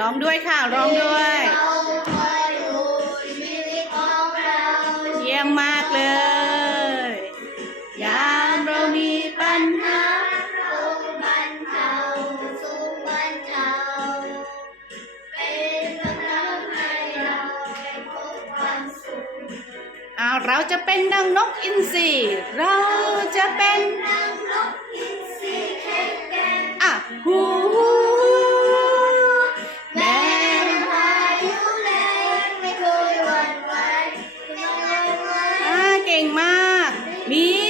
ร้องด้วยค่ะ ร้องด้วย เยี่ยมมากเลย ยามเรามีปัญหาเราจะเป็นดังนกอินทรีเราจะเป็นดัง Me.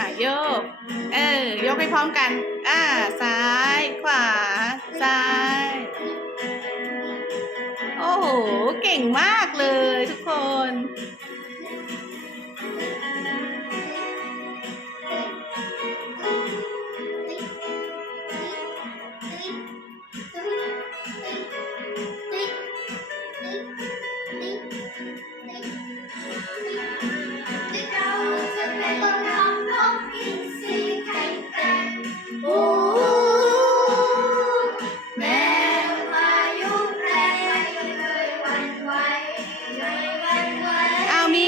่ะโยก เออ ยกไปพร้อมกัน อ่า ซ้าย ขวา ซ้าย โอ้โห เก่งมากเลยทุกคน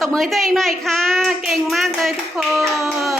ตบมือตัวเองหน่อยค่ะ เก่งมากเลยทุกคน